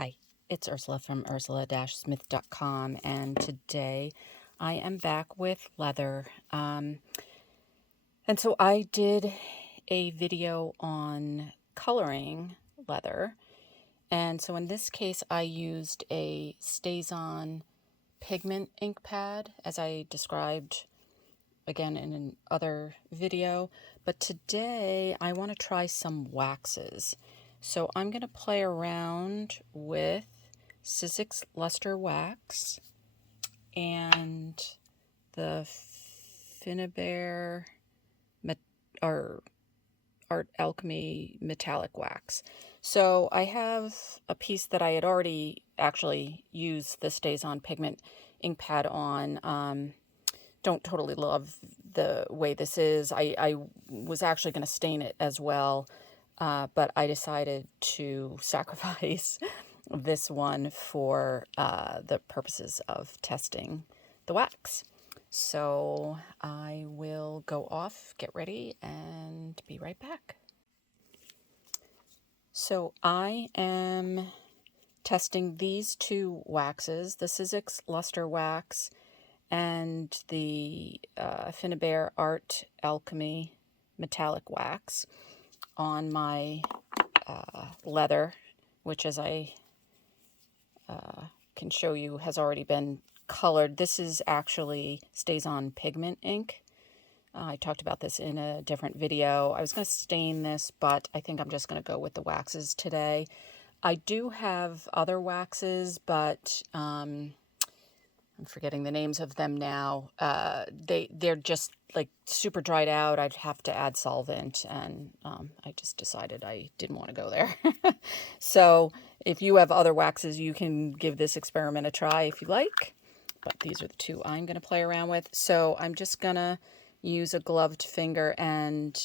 Hi, it's Ursula from ursula-smith.com, and today I am back with leather. And so I did a video on coloring leather, and so in this case I used a StazOn pigment ink pad, as I described again in another video, but today I want to try some waxes. So I'm going to play around with Sizzix Luster wax and the Finnabair Art Alchemy metallic wax. So I have a piece that I had already actually used the StazOn pigment ink pad on. Don't totally love the way this is. I was actually going to stain it as well, but I decided to sacrifice this one for the purposes of testing the wax. So I will go off, get ready, and be right back. So I am testing these two waxes, the Sizzix Luster wax and the Finnabair Art Alchemy metallic wax on my leather, which, as I can show you, has already been colored. This is actually StazOn pigment ink. I talked about this in a different video. I was going to stain this, but I think I'm just going to go with the waxes today. I do have other waxes, but I'm forgetting the names of them now. They're just like super dried out. I'd have to add solvent, and I just decided I didn't want to go there. So if you have other waxes, you can give this experiment a try if you like. But these are the two I'm going to play around with. So I'm just going to use a gloved finger and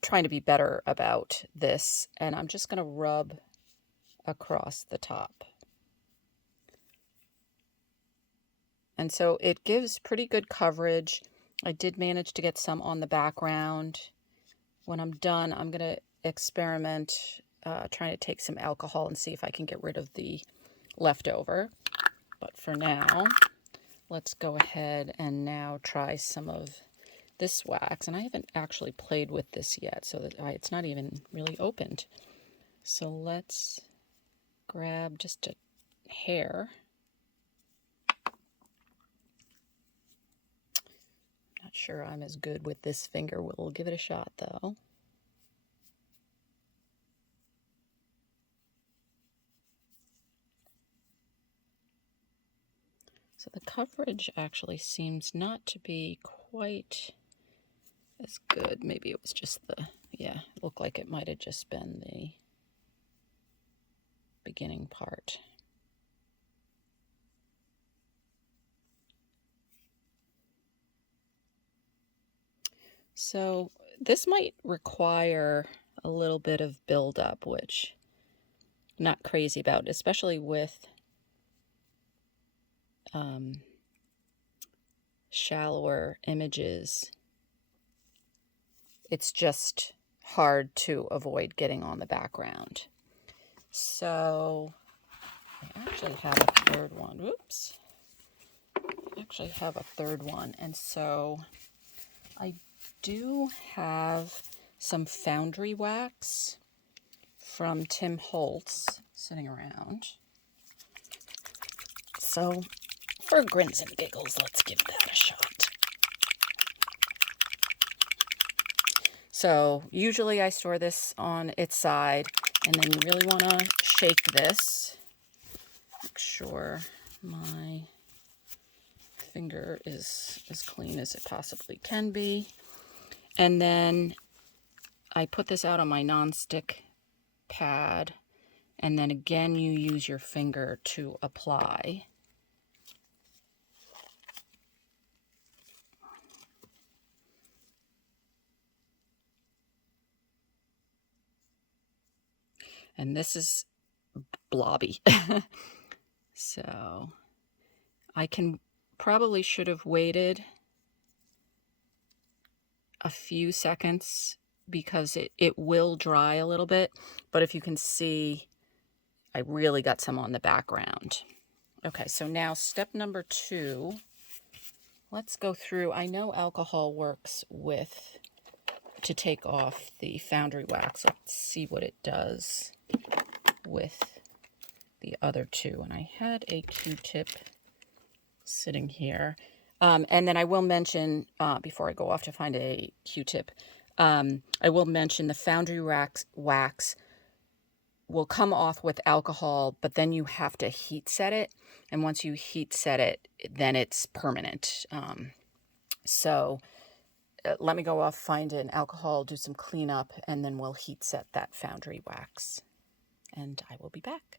trying to be better about this. And I'm just going to rub across the top. And so it gives pretty good coverage. I did manage to get some on the background. When I'm done, I'm going to experiment trying to take some alcohol and see if I can get rid of the leftover. But for now, let's go ahead and now try some of this wax. And I haven't actually played with this yet, so that it's not even really opened. So let's grab just a hair. Not sure I'm as good with this finger. We'll give it a shot though. So the coverage actually seems not to be quite as good. Maybe it was just it looked like it might have just been the beginning part. So this might require a little bit of buildup, which I'm not crazy about, especially with shallower images. It's just hard to avoid getting on the background. So I actually have a third one. Whoops. I actually have a third one. And so I do have some Foundry wax from Tim Holtz sitting around. So for grins and giggles, let's give that a shot. So usually I store this on its side, and then you really want to shake this. Make sure my finger is as clean as it possibly can be. And then I put this out on my nonstick pad, and then again you use your finger to apply. And this is blobby. So I probably should have waited a few seconds because it will dry a little bit, but if you can see, I really got some on the background. Okay, so now step number 2, let's go through. I know alcohol works with, to take off the Foundry wax. Let's see what it does with the other 2. And I had a Q-tip sitting here. And then I will mention, before I go off to find a Q-tip, I will mention the Foundry wax will come off with alcohol, but then you have to heat set it. And once you heat set it, then it's permanent. So let me go off, find an alcohol, do some cleanup, and then we'll heat set that Foundry wax. And I will be back.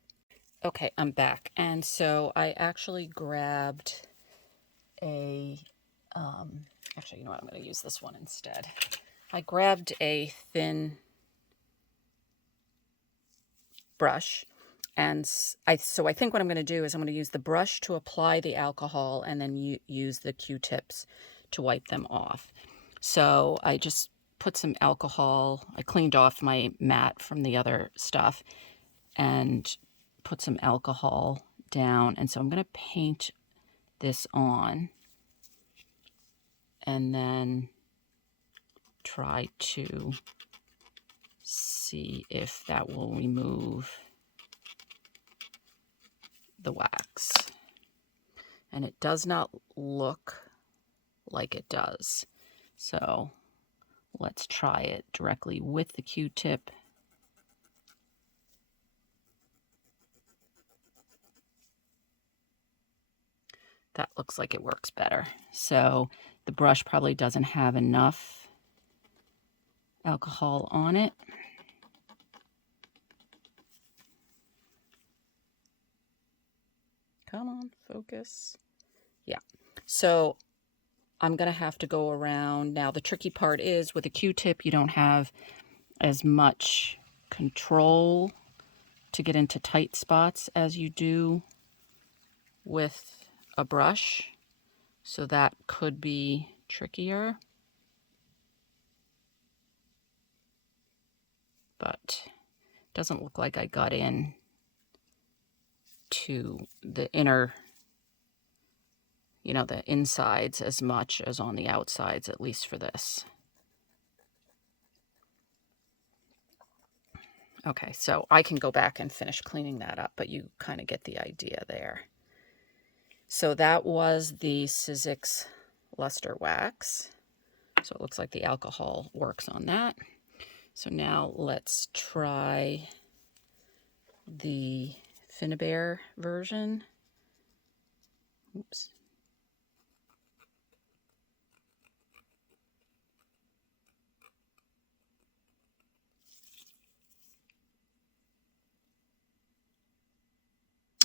Okay, I'm back. And so I actually grabbed a, actually, you know what, I'm going to use this one instead. I grabbed a thin brush, and so I think what I'm going to do is I'm going to use the brush to apply the alcohol and then use the Q-tips to wipe them off. So I just put some alcohol, I cleaned off my mat from the other stuff and put some alcohol down, and so I'm going to paint this on and then try to see if that will remove the wax. And it does not look like it does. So let's try it directly with the Q-tip. That looks like it works better. So the brush probably doesn't have enough alcohol on it. Come on, focus. Yeah. So I'm going to have to go around. Now, the tricky part is with a Q-tip, you don't have as much control to get into tight spots as you do with a brush. So that could be trickier. But it doesn't look like I got in to the inner, you know, the insides as much as on the outsides, at least for this. Okay, so I can go back and finish cleaning that up, but you kind of get the idea there. So that was the Sizzix Luster wax. So it looks like the alcohol works on that. So now let's try the Finnabair version. Oops.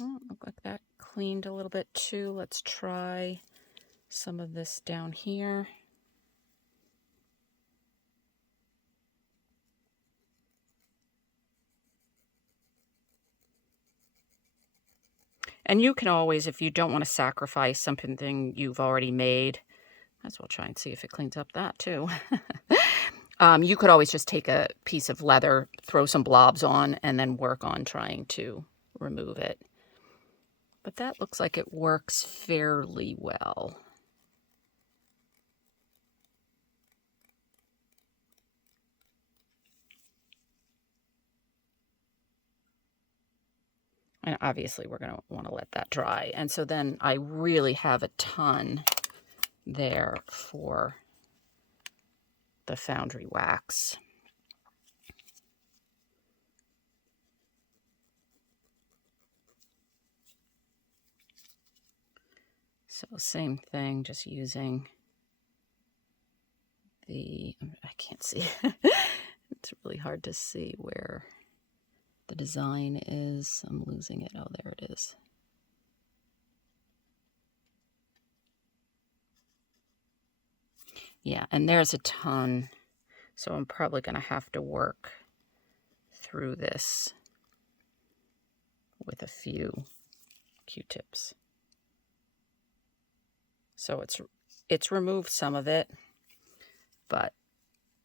Oh, look like that cleaned a little bit too. Let's try some of this down here. And you can always, if you don't want to sacrifice something you've already made, might as well try and see if it cleans up that too. You could always just take a piece of leather, throw some blobs on, and then work on trying to remove it. But that looks like it works fairly well. And obviously we're going to want to let that dry. And so then I really have a ton there for the Foundry wax. So same thing, just using the, I can't see. It's really hard to see where the design is. I'm losing it. Oh, there it is. Yeah, and there's a ton. So I'm probably going to have to work through this with a few Q-tips. So it's removed some of it, but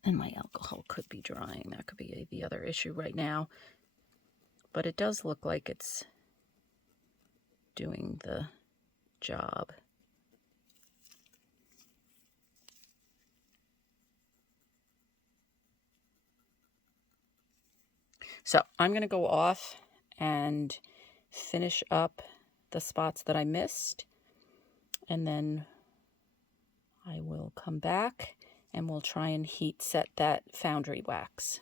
And my alcohol could be drying. That could be the other issue right now. But it does look like it's doing the job. So I'm going to go off and finish up the spots that I missed. And then I will come back and we'll try and heat set that Foundry wax.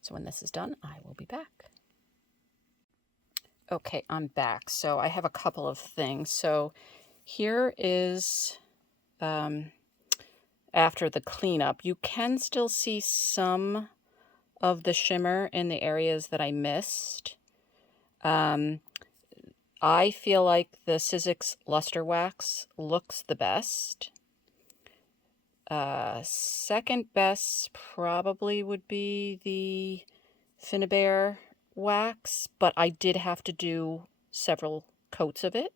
So when this is done, I will be back. Okay, I'm back. So I have a couple of things. So here is, after the cleanup, you can still see some of the shimmer in the areas that I missed. I feel like the Sizzix Luster wax looks the best. Second best probably would be the Finnabair wax, but I did have to do several coats of it.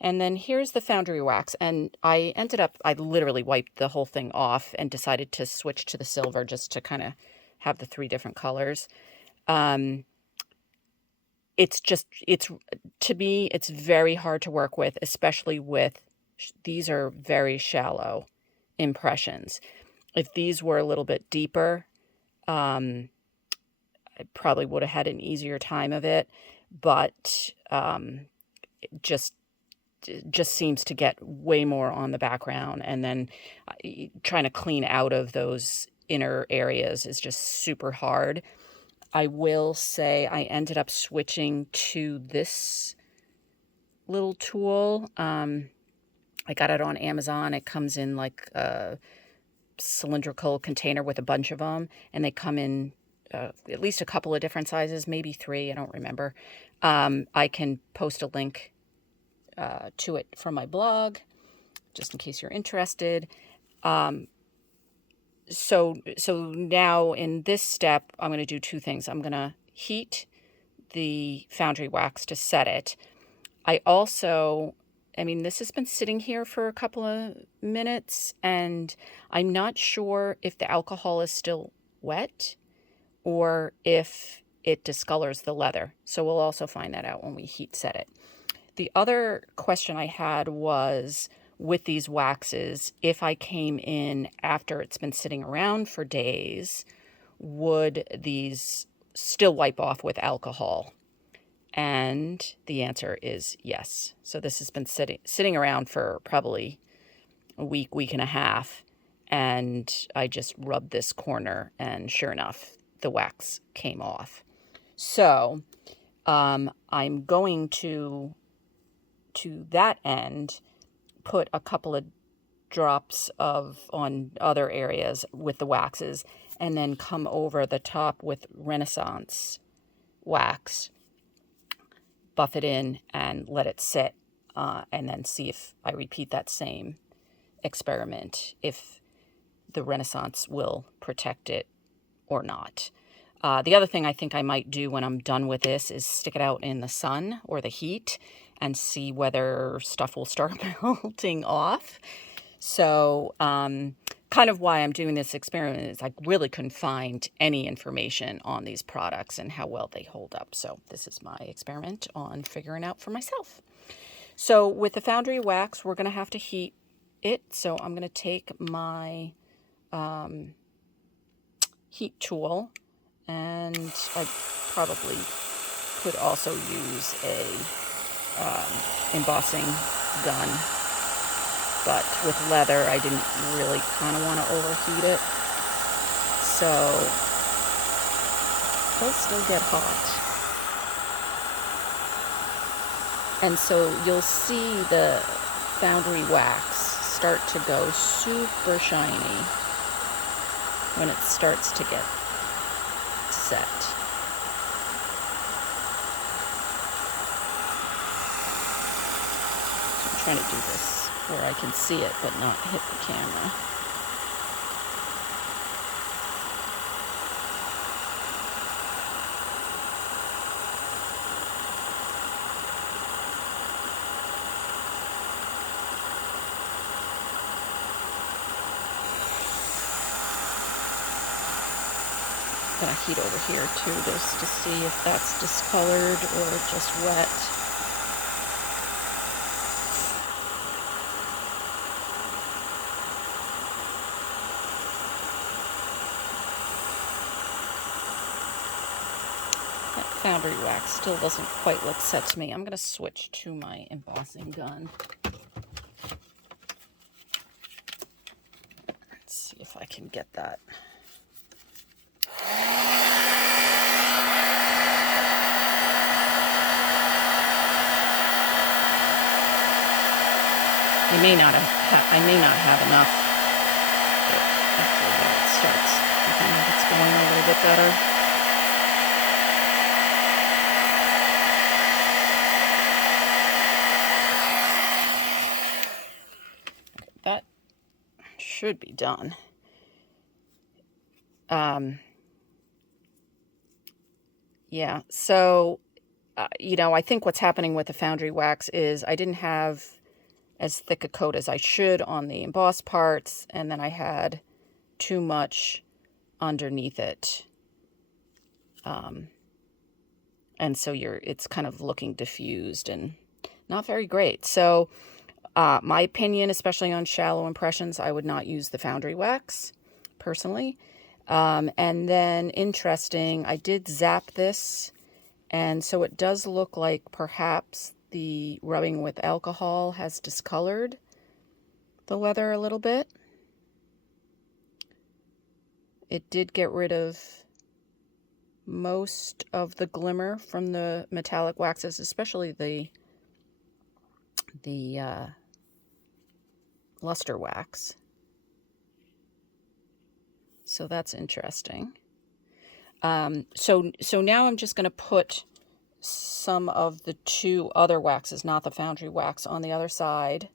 And then here's the Foundry wax, and I literally wiped the whole thing off and decided to switch to the silver just to kind of have the 3 different colors. To me, it's very hard to work with, especially with, these are very shallow impressions. If these were a little bit deeper, I probably would have had an easier time of it, but it just seems to get way more on the background, and then trying to clean out of those inner areas is just super hard. I will say I ended up switching to this little tool. I got it on Amazon. It comes in like a cylindrical container with a bunch of them, and they come in at least a couple of different sizes, maybe 3, I don't remember. I can post a link to it from my blog, just in case you're interested. So now in this step, I'm going to do 2 things. I'm going to heat the Foundry wax to set it. This has been sitting here for a couple of minutes, and I'm not sure if the alcohol is still wet or if it discolors the leather. So we'll also find that out when we heat set it. The other question I had was, with these waxes, if I came in after it's been sitting around for days, would these still wipe off with alcohol? And the answer is yes. So this has been sitting around for probably a week and a half, and I just rubbed this corner, and sure enough, the wax came off. So I'm going to that end, put a couple of drops on other areas with the waxes, and then come over the top with Renaissance wax, buff it in and let it sit, and then see if I repeat that same experiment, if the Renaissance will protect it or not. The other thing I think I might do when I'm done with this is stick it out in the sun or the heat and see whether stuff will start melting off. So kind of why I'm doing this experiment is I really couldn't find any information on these products and how well they hold up. So this is my experiment on figuring out for myself. So with the Foundry wax, we're going to have to heat it. So I'm going to take my heat tool, and I probably could also use a embossing gun, but with leather I didn't really kind of want to overheat it, so it'll still get hot. And so you'll see the Foundry wax start to go super shiny when it starts to get set. Trying to do this where I can see it but not hit the camera. going to heat over here too, just to see if that's discolored or just wet. That Foundry wax still doesn't quite look set to me. I'm going to switch to my embossing gun. Let's see if I can get that. I may not have enough. After that, it starts looking like it's going a little bit better. That should be done. Yeah, so, you know, I think what's happening with the Foundry wax is I didn't have as thick a coat as I should on the embossed parts, and then I had too much underneath it. And so it's kind of looking diffused and not very great. So my opinion, especially on shallow impressions, I would not use the Foundry wax, personally. And then, interesting, I did zap this, and so it does look like perhaps the rubbing with alcohol has discolored the leather a little bit. It did get rid of most of the glimmer from the metallic waxes, especially the luster wax. So that's interesting. So now I'm just going to put some of the two other waxes, not the Foundry wax, on the other side.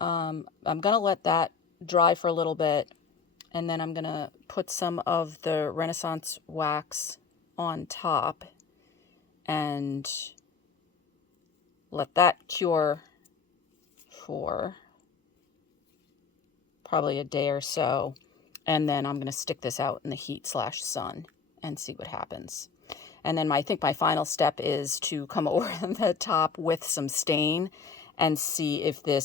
I'm going to let that dry for a little bit, and then I'm going to put some of the Renaissance wax on top and let that cure for probably a day or so. And then I'm going to stick this out in the heat/sun and see what happens. And then I think my final step is to come over the top with some stain and see if the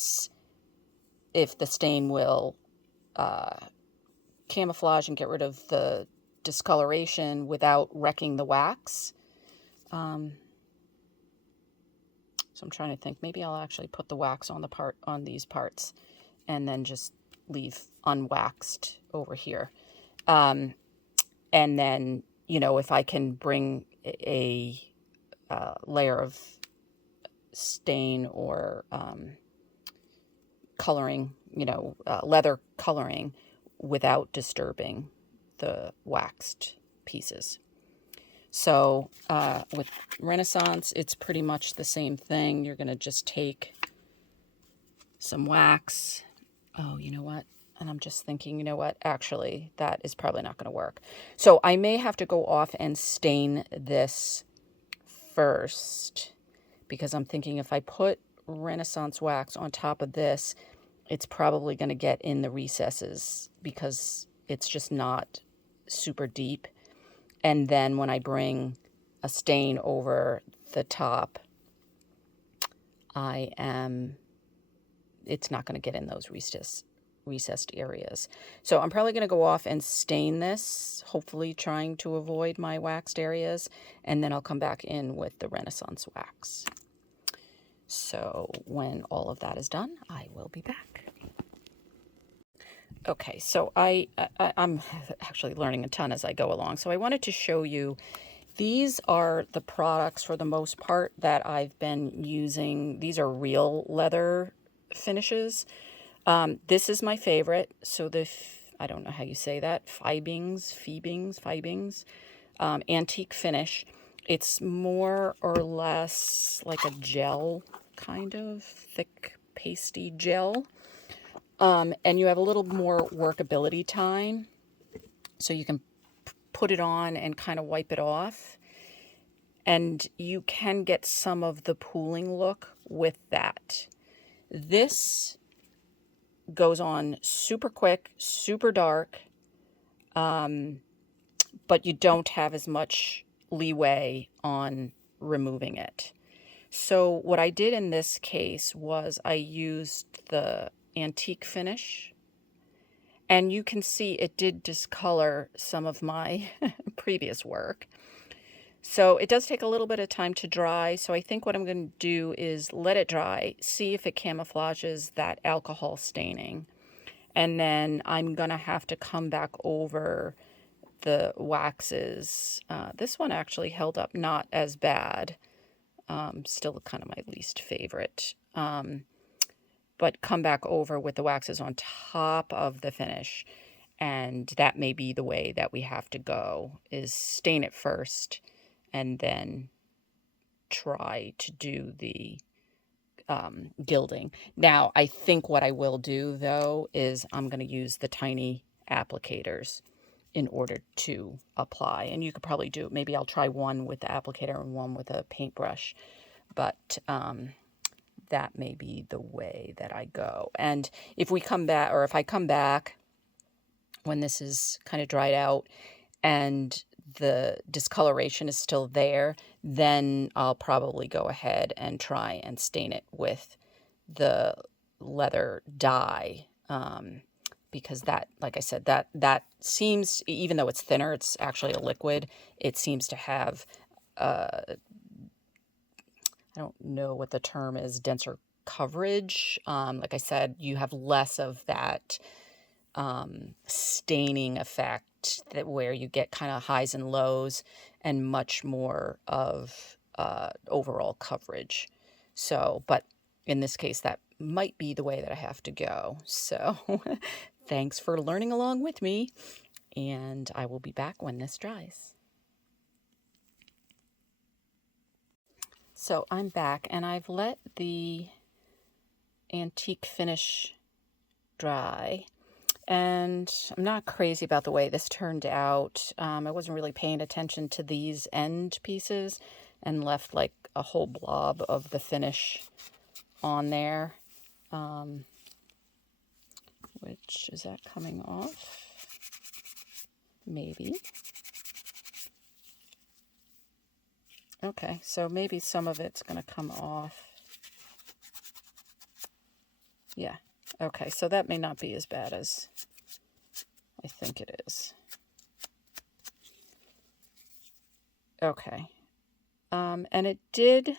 stain will camouflage and get rid of the discoloration without wrecking the wax. So I'm trying to think. Maybe I'll actually put the wax on these parts and then just leave unwaxed over here. And then, you know, if I can bring a layer of stain or coloring, you know, leather coloring without disturbing the waxed pieces. So with Renaissance, it's pretty much the same thing. You're going to just take some wax. Oh, you know what? And I'm just thinking, you know what? Actually, that is probably not going to work. So I may have to go off and stain this first, because I'm thinking if I put Renaissance wax on top of this, it's probably going to get in the recesses because it's just not super deep. And then when I bring a stain over the top, it's not going to get in those recessed areas. So I'm probably going to go off and stain this, hopefully trying to avoid my waxed areas, and then I'll come back in with the Renaissance wax. So when all of that is done, I will be back. Okay, so I'm actually learning a ton as I go along. So I wanted to show you, these are the products for the most part that I've been using. These are real leather finishes. This is my favorite. So I don't know how you say that, Fibings, antique finish. It's more or less like a gel, kind of thick, pasty gel. And you have a little more workability time, so you can put it on and kind of wipe it off. And you can get some of the pooling look with that. This goes on super quick, super dark, but you don't have as much leeway on removing it. So what I did in this case was I used the antique finish, and you can see it did discolor some of my previous work. So it does take a little bit of time to dry. So I think what I'm going to do is let it dry, see if it camouflages that alcohol staining. And then I'm going to have to come back over the waxes. This one actually held up not as bad. Still kind of my least favorite. But come back over with the waxes on top of the finish. And that may be the way that we have to go, is stain it first and then try to do the gilding. Now, I think what I will do, though, is I'm going to use the tiny applicators in order to apply. And you could probably do, maybe I'll try one with the applicator and one with a paintbrush. But that may be the way that I go. And if we come back, or if I come back when this is kind of dried out and the discoloration is still there, then I'll probably go ahead and try and stain it with the leather dye. Because that, like I said, that seems, even though it's thinner, it's actually a liquid, it seems to have, I don't know what the term is, denser coverage. Like I said, you have less of that staining effect, that where you get kind of highs and lows, and much more of overall coverage. So, but in this case, that might be the way that I have to go. So thanks for learning along with me, and I will be back when this dries. So I'm back, and I've let the antique finish dry. And I'm not crazy about the way this turned out. I wasn't really paying attention to these end pieces and left like a whole blob of the finish on there. Which, is that coming off? Maybe. Okay, so maybe some of it's going to come off. Yeah. Okay, so that may not be as bad as I think it is. Okay. And it did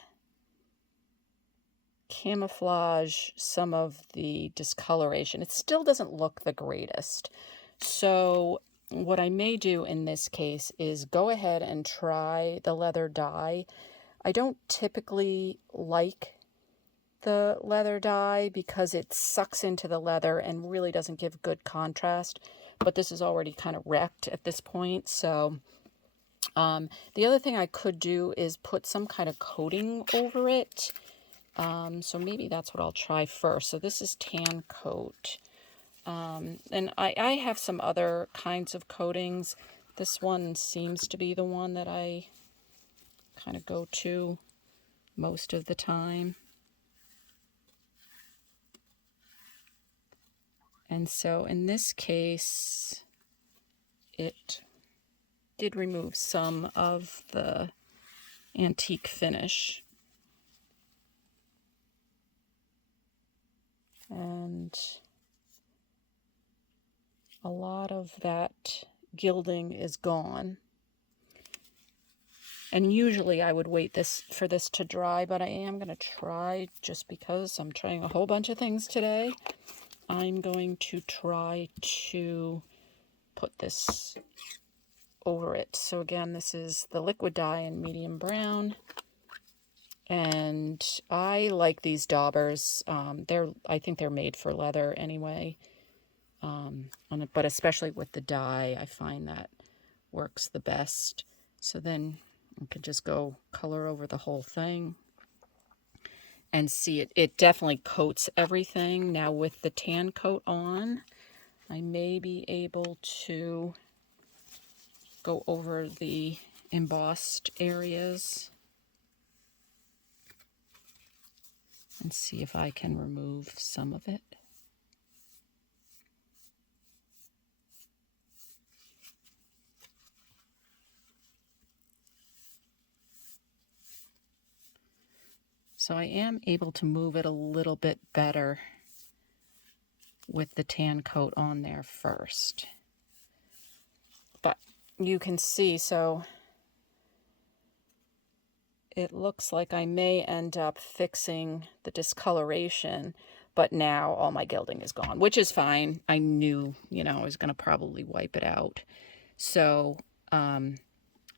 camouflage some of the discoloration. It still doesn't look the greatest. So what I may do in this case is go ahead and try the leather dye. I don't typically like the leather dye because it sucks into the leather and really doesn't give good contrast, but this is already kind of wrecked at this point. So the other thing I could do is put some kind of coating over it. So maybe that's what I'll try first. So this is tan coat. And I have some other kinds of coatings. This one seems to be the one that I kind of go to most of the time. And so in this case, it did remove some of the antique finish. And a lot of that gilding is gone. And usually I would wait for this to dry, but I am going to try, just because I'm trying a whole bunch of things today, I'm going to try to put this over it. So again, this is the liquid dye in medium brown. And I like these daubers. I think they're made for leather anyway. But especially with the dye, I find that works the best. So then I could just go color over the whole thing and see it. It definitely coats everything. Now with the tan coat on, I may be able to go over the embossed areas and see if I can remove some of it. So I am able to move it a little bit better with the tan coat on there first. But you can see, so it looks like I may end up fixing the discoloration, but now all my gilding is gone, which is fine. I knew, you know, I was going to probably wipe it out. So I'm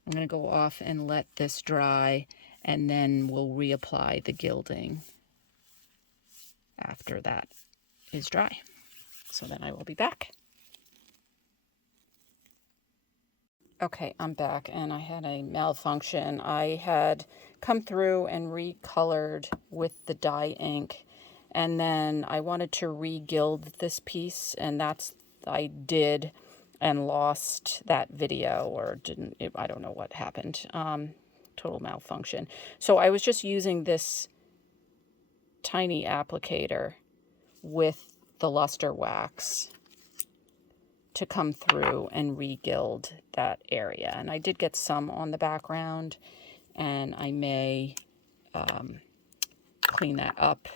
going to go off and let this dry, and then we'll reapply the gilding after that is dry. So then I will be back. Okay, I'm back, and I had a malfunction. I had come through and recolored with the dye ink, and then I wanted to re-gild this piece, and I did, and lost that video, or didn't, I don't know what happened. Total malfunction. So I was just using this tiny applicator with the luster wax to come through and re-gild that area. And I did get some on the background, and I may clean that up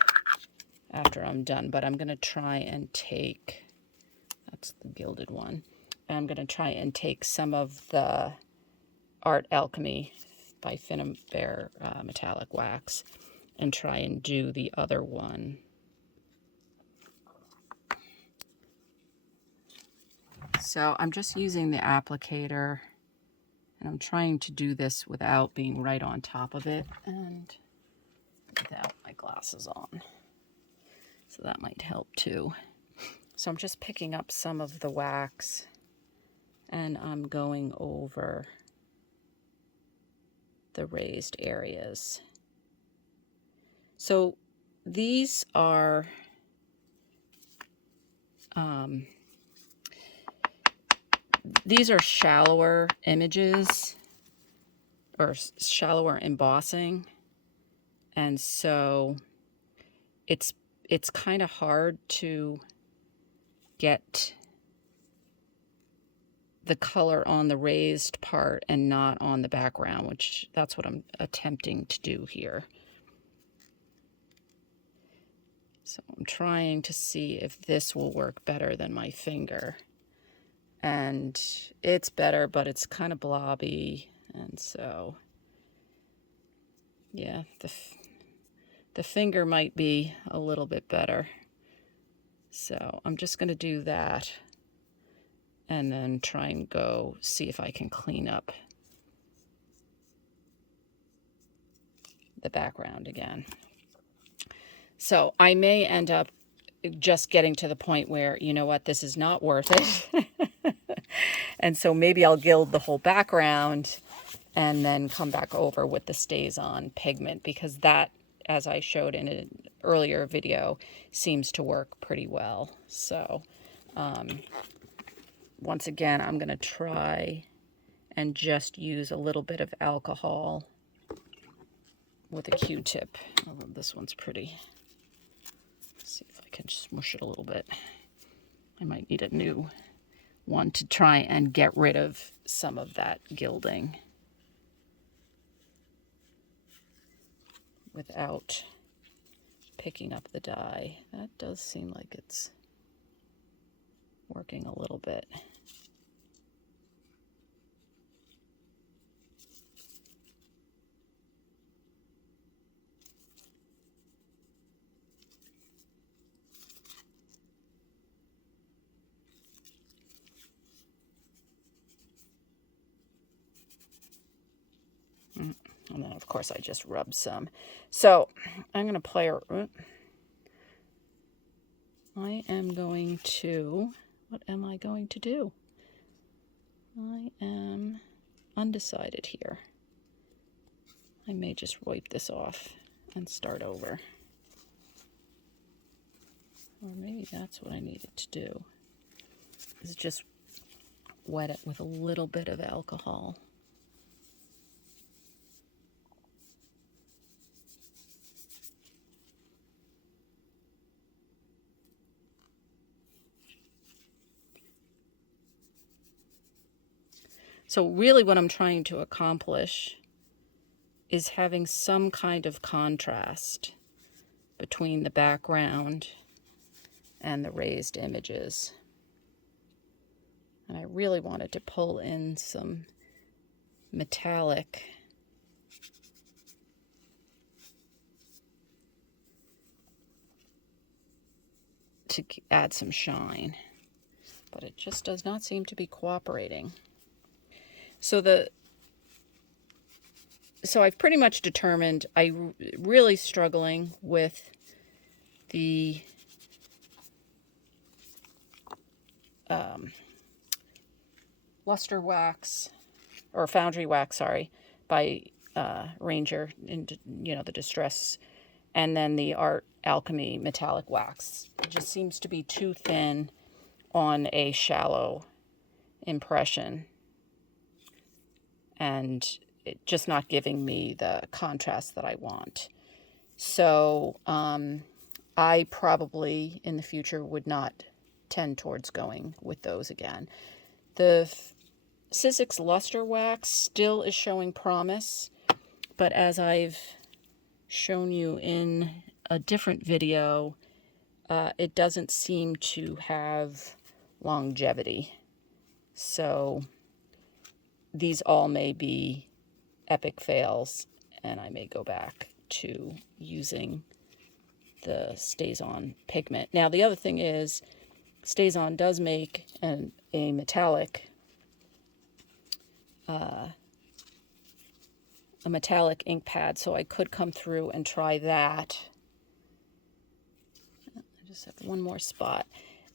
after I'm done. But I'm going to try and take, that's the gilded one, and I'm going to try and take some of the Art Alchemy by Finnabair metallic wax and try and do the other one. So I'm just using the applicator, and I'm trying to do this without being right on top of it and without my glasses on. So that might help too. So I'm just picking up some of the wax, and I'm going over the raised areas. So these are shallower images, or shallower embossing, and so it's kind of hard to get the color on the raised part and not on the background, which that's what I'm attempting to do here. So I'm trying to see if this will work better than my finger. And it's better, but it's kind of blobby. And so, yeah, the finger might be a little bit better. So I'm just going to do that, and then try and go see if I can clean up the background again. So I may end up just getting to the point where, you know what, this is not worth it. And so maybe I'll gild the whole background and then come back over with the StazOn pigment, because that, as I showed in an earlier video, seems to work pretty well. So once again, I'm going to try and just use a little bit of alcohol with a Q-tip. Oh, this one's pretty. Let's see if I can smush it a little bit. I might need a new one to try and get rid of some of that gilding without picking up the dye. That does seem like it's working a little bit. And then, of course, I just rub some. So I'm going to play around. I am going to, what am I going to do? I am undecided here. I may just wipe this off and start over. Or maybe that's what I needed to do, is just wet it with a little bit of alcohol. So really what I'm trying to accomplish is having some kind of contrast between the background and the raised images. And I really wanted to pull in some metallic to add some shine, but it just does not seem to be cooperating. So I've pretty much determined I'm really struggling with the luster wax, or foundry wax, sorry, by Ranger, the Distress, and then the Art Alchemy metallic wax. It just seems to be too thin on a shallow impression, and it just not giving me the contrast that I want. So I probably in the future would not tend towards going with those again. The Sizzix Luster wax still is showing promise, but as I've shown you in a different video, it doesn't seem to have longevity. So these all may be epic fails, and I may go back to using the StazOn pigment. Now, the other thing is, StazOn does make a metallic ink pad, so I could come through and try that. I just have one more spot.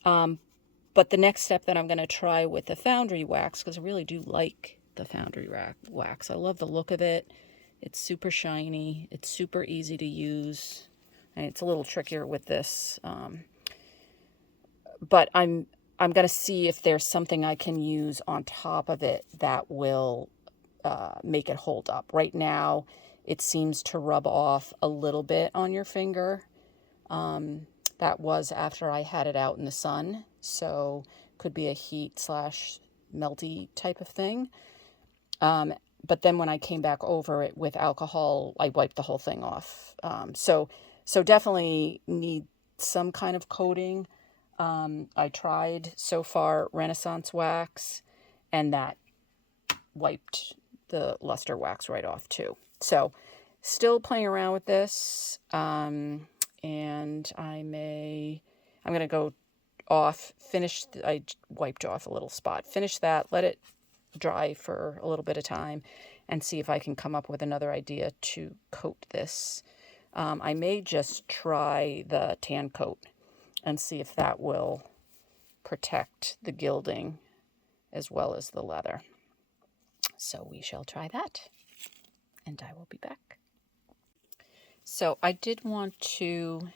But the next step that I'm going to try with the Foundry wax, because I really do like the Foundry wax. I love the look of it. It's super shiny. It's super easy to use. And it's a little trickier with this. But I'm going to see if there's something I can use on top of it that will make it hold up. Right now, it seems to rub off a little bit on your finger. That was after I had it out in the sun, so could be a heat/melty type of thing. But then when I came back over it with alcohol, I wiped the whole thing off. So definitely need some kind of coating. I tried so far Renaissance wax, and that wiped the luster wax right off too. So still playing around with this. And I'm going to go off, I wiped off a little spot, finish that, let it dry for a little bit of time, and see if I can come up with another idea to coat this. I may just try the tan coat and see if that will protect the gilding as well as the leather. So we shall try that, and I will be back. So I did want to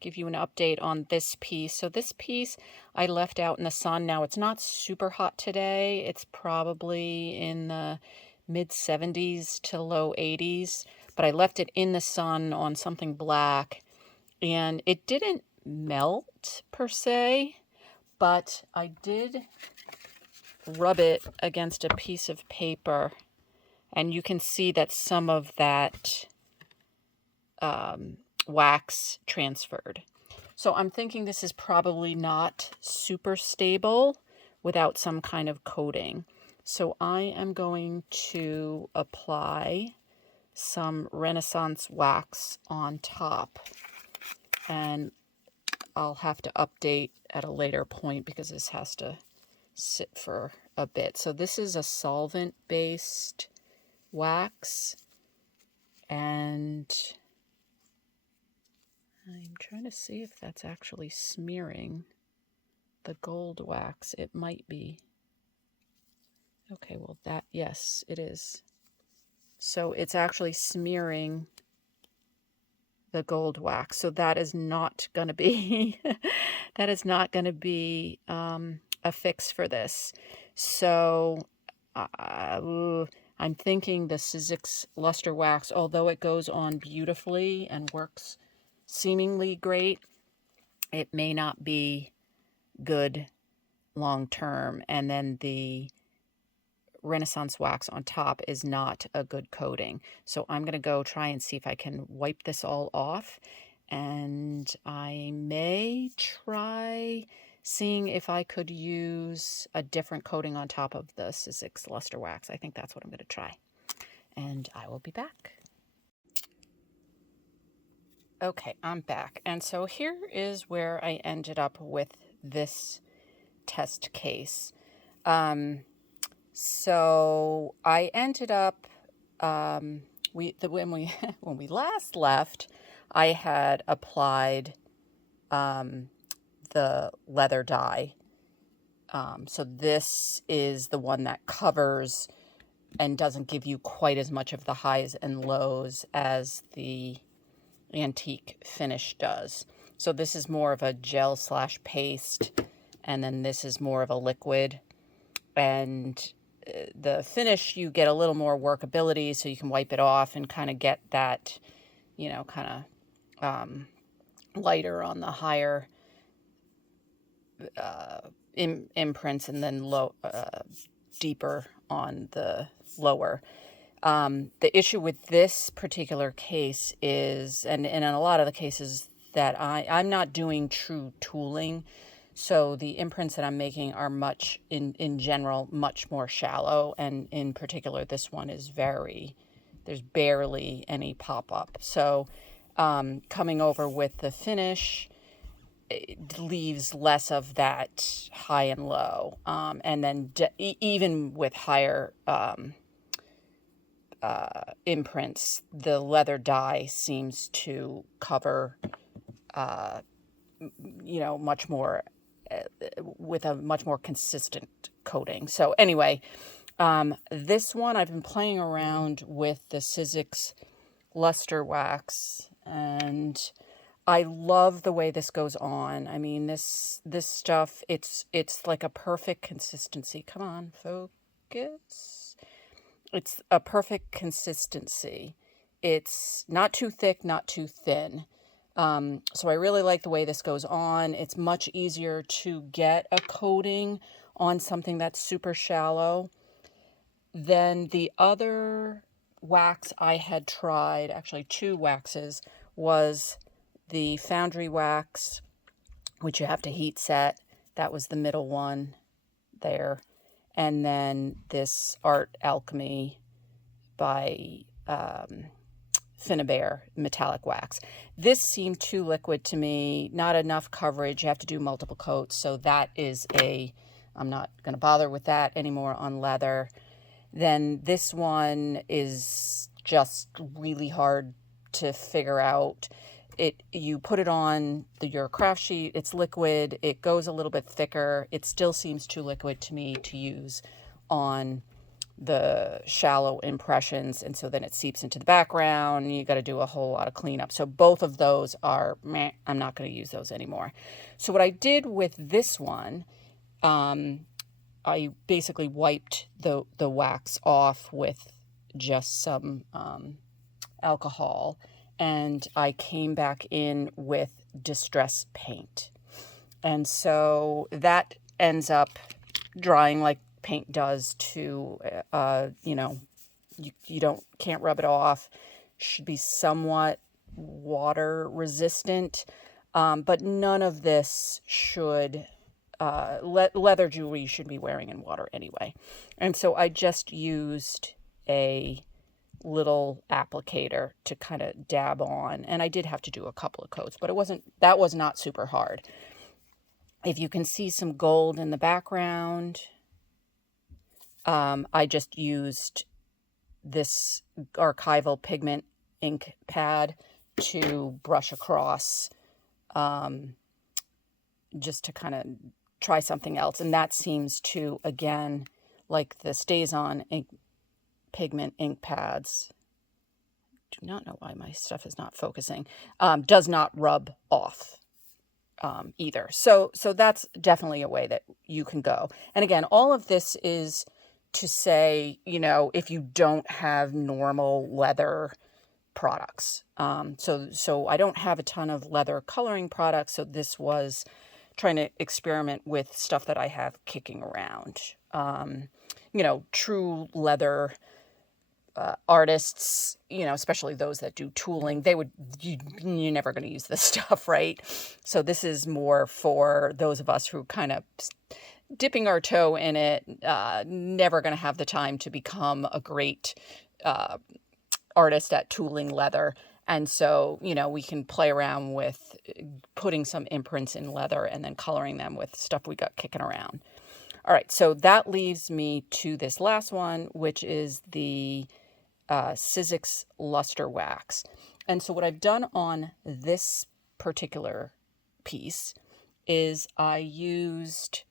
give you an update on this piece. So this piece I left out in the sun. Now it's not super hot today. It's probably in the mid 70s to low 80s, but I left it in the sun on something black, and it didn't melt per se, but I did rub it against a piece of paper, and you can see that some of that wax transferred. So I'm thinking this is probably not super stable without some kind of coating. So I am going to apply some Renaissance wax on top, and I'll have to update at a later point because this has to sit for a bit. So this is a solvent-based wax, and I'm trying to see if that's actually smearing the gold wax. It might be. Okay, well yes, it is. So it's actually smearing the gold wax. So that is not going to be, that is not going to be a fix for this. So I'm thinking the Sizzix Luster wax, although it goes on beautifully and works seemingly great, it may not be good long term. And then the Renaissance wax on top is not a good coating. So I'm going to go try and see if I can wipe this all off. And I may try seeing if I could use a different coating on top of the Sizzix Luster wax. I think that's what I'm going to try. And I will be back. Okay, I'm back. And so here is where I ended up with this test case. So I ended up, when we last left, I had applied the leather dye. So this is the one that covers and doesn't give you quite as much of the highs and lows as the antique finish does. So this is more of a gel / paste, and then this is more of a liquid. And the finish, you get a little more workability, so you can wipe it off and kind of get that, you know, kind of lighter on the higher imprints, and then deeper on the lower. The issue with this particular case is, and in a lot of the cases that I'm not doing true tooling, so the imprints that I'm making are much, in general, much more shallow, and in particular this one is there's barely any pop-up. So coming over with the finish, it leaves less of that high and low, and then even with higher imprints, the leather dye seems to cover, you know, much more, with a much more consistent coating. So anyway, this one I've been playing around with the Sizzix Luster wax, and I love the way this goes on. I mean, this stuff, it's like a perfect consistency. Come on, focus. It's a perfect consistency. It's not too thick, not too thin. So I really like the way this goes on. It's much easier to get a coating on something that's super shallow than the other wax I had tried. Actually, 2 waxes was the Foundry wax, which you have to heat set. That was the middle one there. And then this Art Alchemy by Finnabair metallic wax. This seemed too liquid to me, not enough coverage. You have to do multiple coats. So that is I'm not going to bother with that anymore on leather. Then this one is just really hard to figure out. You put it on your craft sheet, it's liquid, it goes a little bit thicker. It still seems too liquid to me to use on the shallow impressions, and so then it seeps into the background, and you got to do a whole lot of cleanup. So both of those are meh, I'm not going to use those anymore. So what I did with this one, I basically wiped the wax off with just some alcohol, and I came back in with distress paint. And so that ends up drying like paint does to, you know, you can't rub it off. Should be somewhat water resistant, but none of this should, leather jewelry you should be wearing in water anyway. And so I just used a little applicator to kind of dab on, and I did have to do a couple of coats, but that was not super hard. If you can see some gold in the background, I just used this archival pigment ink pad to brush across, just to kind of try something else. And that seems to, again, like the StazOn ink pigment ink pads, do not know why my stuff is not focusing, does not rub off either. So that's definitely a way that you can go. And again, all of this is to say, you know, if you don't have normal leather products. So I don't have a ton of leather coloring products, so this was trying to experiment with stuff that I have kicking around. you know, true leather artists, you know, especially those that do tooling, you're never going to use this stuff, right? So this is more for those of us who kind of dipping our toe in it, never going to have the time to become a great artist at tooling leather. And so, you know, we can play around with putting some imprints in leather and then coloring them with stuff we got kicking around. All right, so that leaves me to this last one, which is the Sizzix Luster wax. And so what I've done on this particular piece is I used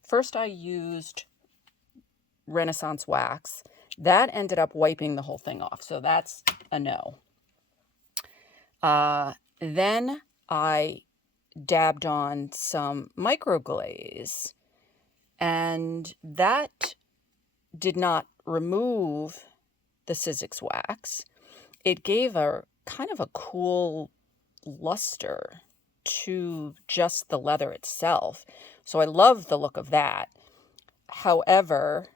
Renaissance wax. That ended up wiping the whole thing off, so that's a no. Then I dabbed on some microglaze, and that did not remove the Sizzix wax. It gave a kind of a cool luster to just the leather itself. So I love the look of that. However,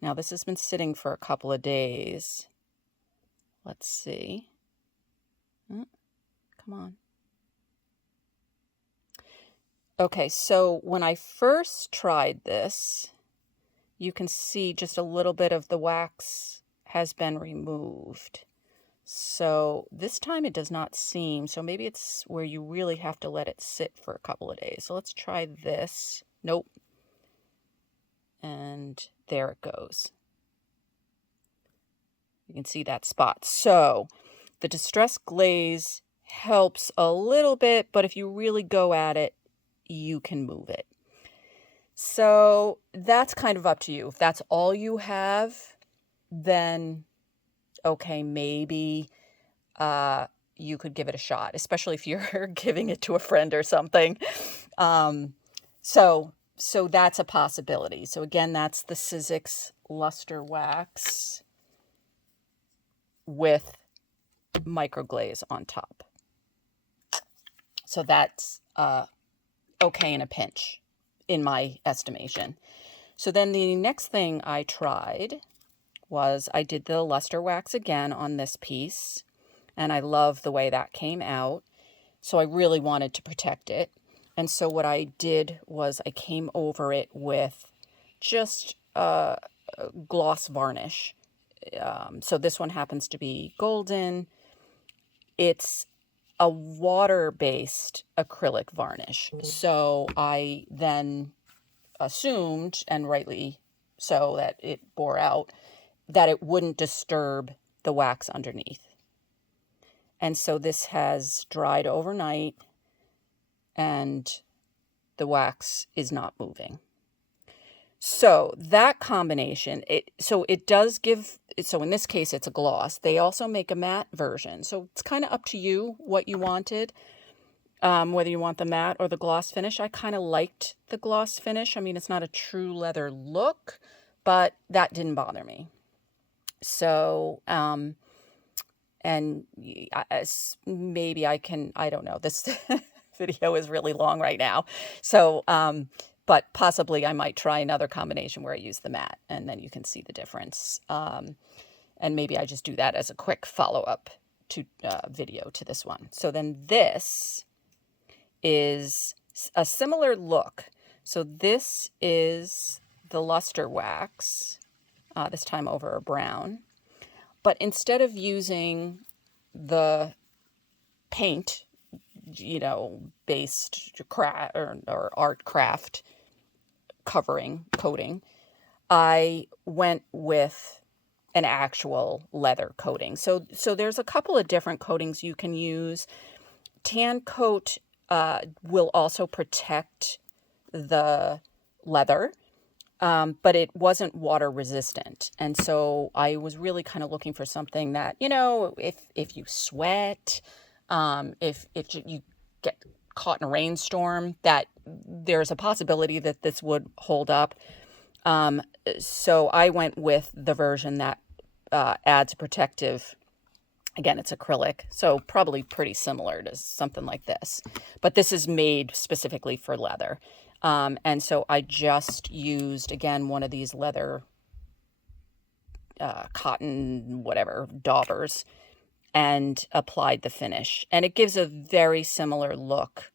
now this has been sitting for a couple of days. Let's see. Come on. Okay, so when I first tried this, you can see just a little bit of the wax has been removed. So this time it does not seem, so maybe it's where you really have to let it sit for a couple of days. So let's try this. Nope. And there it goes. You can see that spot. So the distressed glaze helps a little bit, but if you really go at it, you can move it. So that's kind of up to you. If that's all you have, then okay, maybe you could give it a shot, especially if you're giving it to a friend or something. So that's a possibility. So again, that's the Sizzix Luster wax with microglaze on top. So that's okay in a pinch, in my estimation. So then the next thing I tried was I did the luster wax again on this piece, and I love the way that came out. So I really wanted to protect it. And so what I did was I came over it with just a gloss varnish. So this one happens to be golden. It's a water-based acrylic varnish. So I then assumed, and rightly so, that it bore out, that it wouldn't disturb the wax underneath. And so this has dried overnight and the wax is not moving. So that combination, it does give, so in this case it's a gloss. They also make a matte version. So it's kind of up to you what you wanted, whether you want the matte or the gloss finish. I kind of liked the gloss finish. I mean, it's not a true leather look, but that didn't bother me. So, and maybe I don't know, this video is really long right now. So, but possibly I might try another combination where I use the matte, and then you can see the difference. And maybe I just do that as a quick follow-up to video to this one. So then this is a similar look. So this is the luster wax, this time over a brown. But instead of using the paint, based craft or art craft coating, I went with an actual leather coating. So there's a couple of different coatings you can use. Tan coat will also protect the leather, but it wasn't water resistant. And so I was really kind of looking for something that, if you sweat, if you get caught in a rainstorm, that there's a possibility that this would hold up. So I went with the version that adds a protective. Again, it's acrylic, so probably pretty similar to something like this. But this is made specifically for leather. And so I just used, again, one of these leather, cotton, whatever, daubers, and applied the finish. And it gives a very similar look.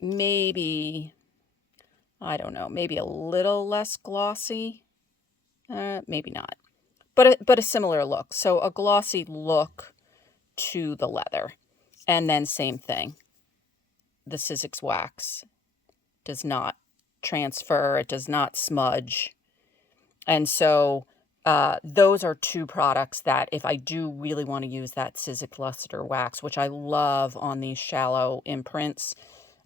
Maybe, I don't know, maybe a little less glossy. Maybe not. But a similar look. So a glossy look to the leather. And then same thing. The Sizzix wax does not transfer. It does not smudge. And so those are two products that if I do really want to use that Sizzix Luster wax, which I love on these shallow imprints,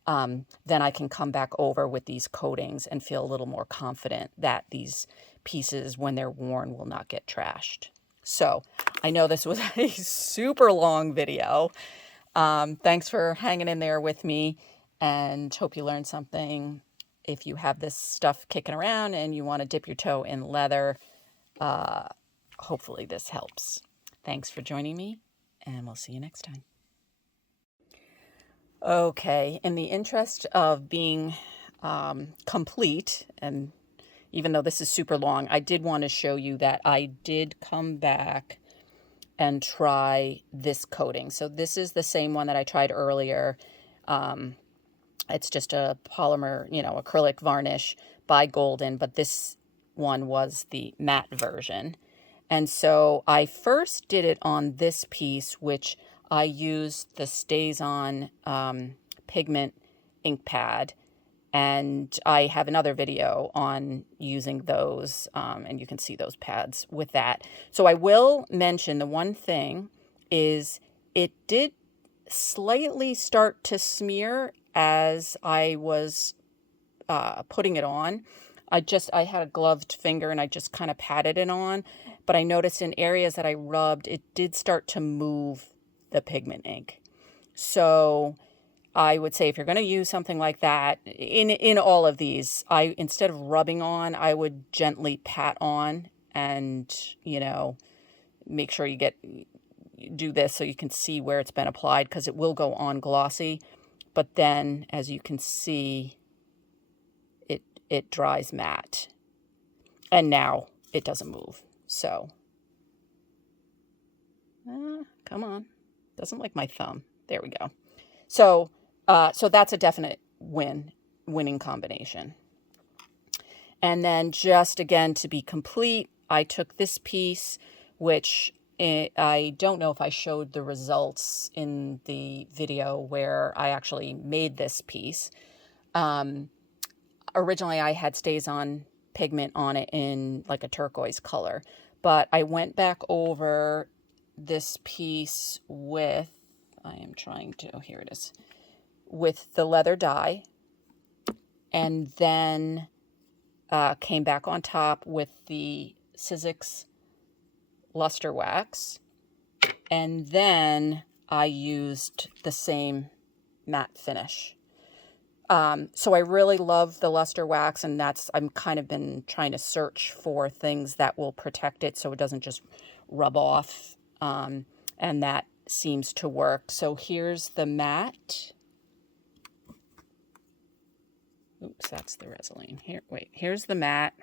then I can come back over with these coatings and feel a little more confident that these pieces, when they're worn, will not get trashed. So I know this was a super long video. Thanks for hanging in there with me, and hope you learned something. If you have this stuff kicking around and you want to dip your toe in leather, hopefully this helps. Thanks for joining me, and we'll see you next time. Okay, in the interest of being complete, and even though this is super long, I did want to show you that I did come back and try this coating. So this is the same one that I tried earlier. It's just a polymer, acrylic varnish by Golden, but this one was the matte version. And so I first did it on this piece, which I used the Stays On pigment ink pad. And I have another video on using those, and you can see those pads with that. So I will mention the one thing is it did slightly start to smear as I was putting it on. I had a gloved finger and I just kind of patted it on, but I noticed in areas that I rubbed, it did start to move the pigment ink. So I would say if you're going to use something like that, in all of these, instead of rubbing on, I would gently pat on and, make sure you do this so you can see where it's been applied, because it will go on glossy. But then, as you can see, it dries matte. And now it doesn't move. So, come on. Doesn't like my thumb. There we go. So that's a definite winning combination. And then just again, to be complete, I took this piece, which I don't know if I showed the results in the video where I actually made this piece. Originally, I had Stays On pigment on it in like a turquoise color, but I went back over this piece with, here it is, with the leather dye, and then came back on top with the Sizzix Luster wax, and then I used the same matte finish. So I really love the luster wax, and I'm kind of been trying to search for things that will protect it so it doesn't just rub off, and that seems to work. So here's the matte. Oops, that's the Resolene. Here's the matte,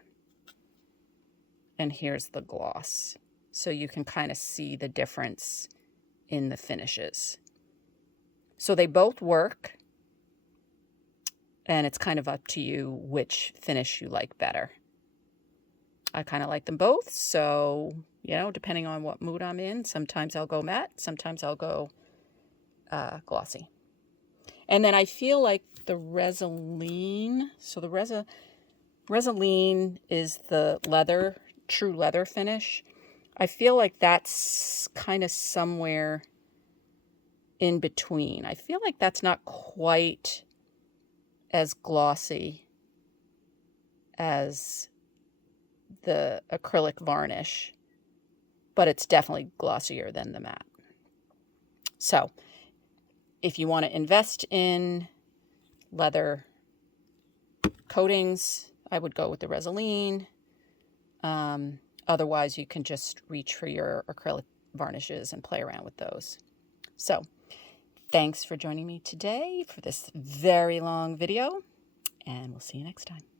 and here's the gloss. So you can kind of see the difference in the finishes. So they both work, and it's kind of up to you which finish you like better. I kind of like them both, so, depending on what mood I'm in, sometimes I'll go matte, sometimes I'll go glossy. And then I feel like the Resolene, so the Resolene is the true leather finish. I feel like that's kind of somewhere in between. I feel like that's not quite as glossy as the acrylic varnish, but it's definitely glossier than the matte. So if you want to invest in leather coatings, I would go with the Resolene. Otherwise, you can just reach for your acrylic varnishes and play around with those. So thanks for joining me today for this very long video, and we'll see you next time.